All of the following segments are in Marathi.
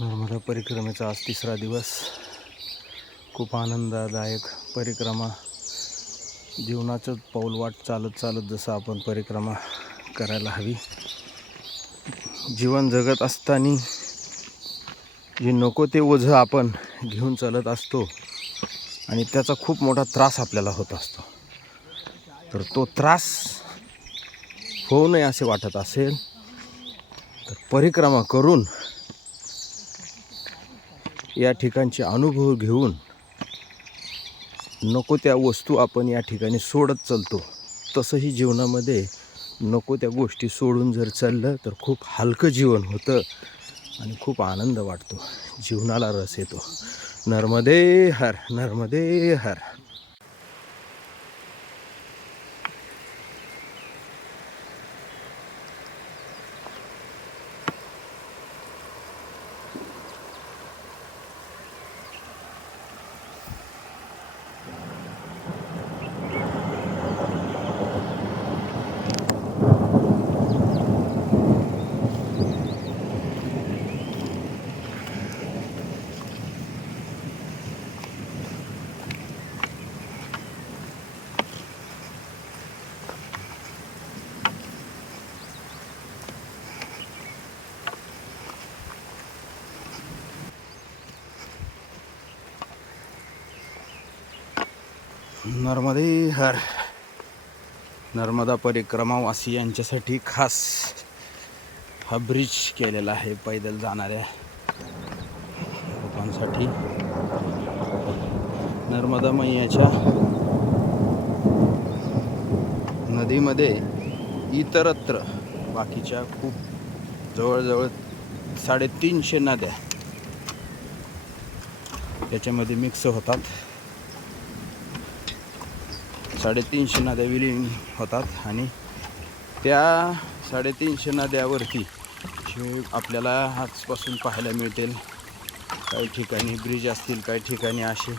नर्मदा परिक्रमेचा आज तिसरा दिवस. खूप आनंददायक परिक्रमा. जीवनाचं पाऊलवाट चालत चालत जसं आपण परिक्रमा करायला हवी. जीवन जगत असताना जे नको ते ओझं आपण घेऊन चालत असतो आणि त्याचा खूप मोठा त्रास आपल्याला होत असतो. तर तो त्रास होऊ नये असे वाटत असेल तर परिक्रमा करून या ठिकाणचे अनुभव घेऊन नको त्या वस्तू आपण या ठिकाणी सोडत चालतो. तसंही जीवनामध्ये नको त्या गोष्टी सोडून जर चाललं तर खूप हलकं जीवन होतं आणि खूप आनंद वाटतो. जीवनाला रस येतो. नर्मदे हर, नर्मदे हर. नर्मदे हर. नर्मदा परिक्रमा वासी यांच्यासाठी खास हा ब्रिज केलेला आहे पैदल जाणाऱ्या लोकांसाठी. नर्मदा मैयाच्या नदीमध्ये इतरत्र बाकीच्या खूप जवळजवळ 350 नद्या त्याच्यामध्ये मिक्स होतात. 350 नद्या विलीन होतात आणि त्या 350 नद्यावरती आपल्याला आजपासून पाहायला मिळतील. काही ठिकाणी ब्रिज असतील, काही ठिकाणी असे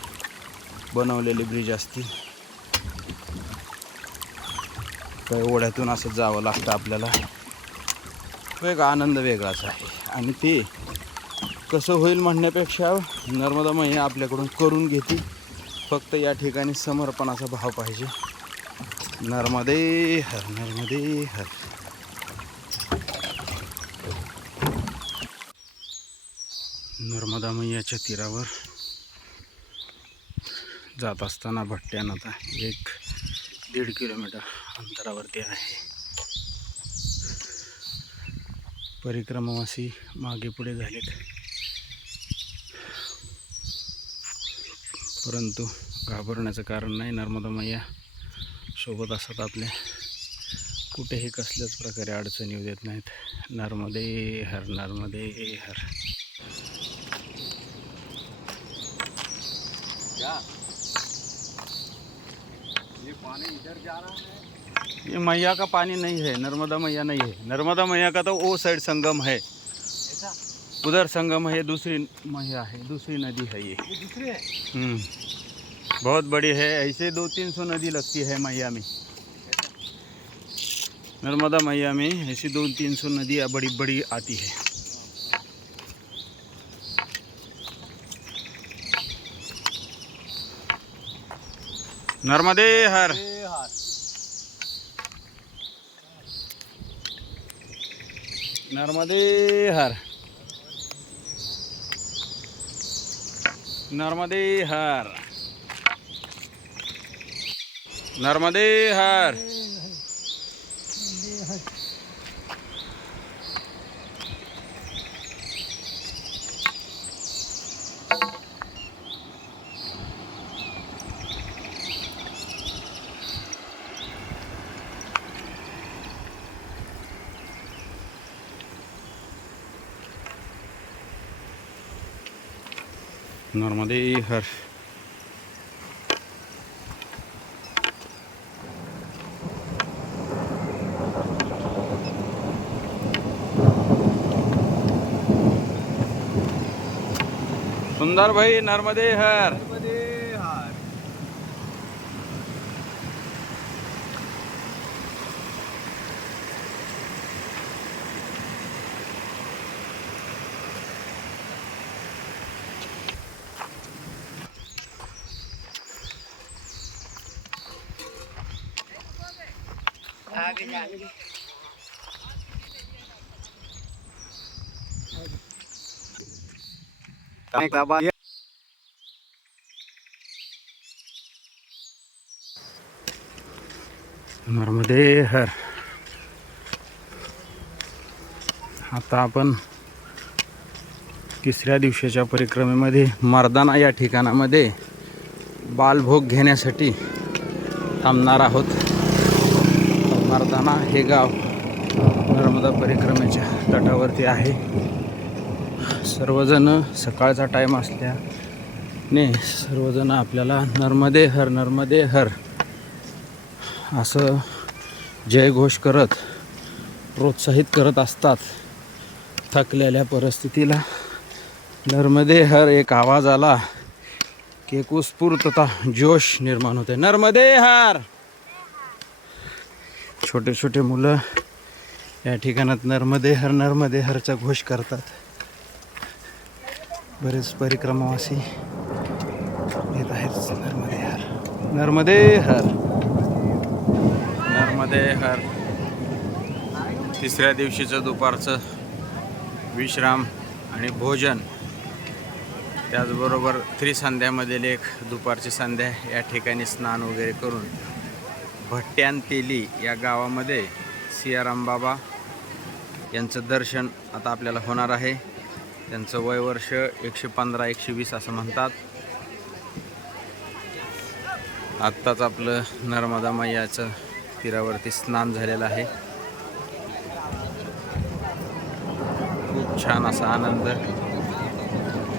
बनवलेले ब्रिज असतील. काही ओढ्यातून असं जावं लागतं आपल्याला. तो एक आनंद वेगळाच आहे आणि ते कसं होईल म्हणण्यापेक्षा नर्मदा मैया आपल्याकडून करून घेते. फक्त या ठिकाणी समर्पणाचा भाव पाहिजे. नर्मदे हर, नर्मदे हर. नर्मदा मैयाच्या तीरावर जात असताना भट्ट्या नदी 1-1.5 किलोमीटर अंतरावरती आहे. परिक्रमावासी मागे पुढे झालेत, परंतु घाबरण्याचं कारण नाही. नर्मदा मैया सोबत असतात आपल्या. कुठेही कसल्याच प्रकारे अडचण येऊ देत नाहीत. नर्मदे हर, नर्मदे हर. क्या ये पानी इधर जा रहा है? ये मैया का पानी नहीं है, नर्मदा मैया नहीं है. नर्मदा मैया का तो वो साइड संगम है. ऐसा उधर संगम है, दूसरी मैया है, दूसरी नदी है ये. दूसरी है. बहुत बड़ी है. ऐसे 200-300 नदी लगती है मैया में. नर्मदा मैया में ऐसी 200-300 नदियाँ बड़ी बड़ी आती है. नर्मदे हर. नर्मदे हर, नर्मदे हर, नर्मदे हर. नर्मदे हर. सुंदर भाई, नर्मदे हर. नर्मदे हर. आता आपण तिसऱ्या दिवशीच्या परिक्रमेमध्ये मर्दाना या ठिकाणामध्ये बालभोग घेण्यासाठी थांबणार आहोत. मर्दाना हे गाव नर्मदा परिक्रमेच्या तटावरती आहे. सर्वजण सकाळचा टाईम असल्याने सर्वजण आपल्याला नर्मदे हर नर्मदे हर असं जयघोष करत प्रोत्साहित करत असतात. थकलेल्या परिस्थितीला नर्मदे हर एक आवाज आला की एक उत्स्फूर्तता जोश निर्माण होते. नर्मदे हर. छोटे छोटे मुलं या ठिकाणात नर्मदे हरचा घोष करतात. बरेच परिक्रमावासी येत आहेत. नर्मदे हर नर्मदे हर नर्मदे हर. तिसऱ्या दिवशीचं दुपारचं विश्राम आणि भोजन, त्याचबरोबर त्रिसंध्यामधील एक दुपारची संध्या या ठिकाणी स्नान वगैरे करून भट्ट्यांतेली या गावामध्ये सियाराम बाबा यांचं दर्शन आता आपल्याला होणार आहे. त्यांचं वयवर्ष 115-120 असं म्हणतात. आत्ताच आपलं नर्मदा मैयाचं तीरावरती स्नान झालेलं आहे. खूप छान असा आनंद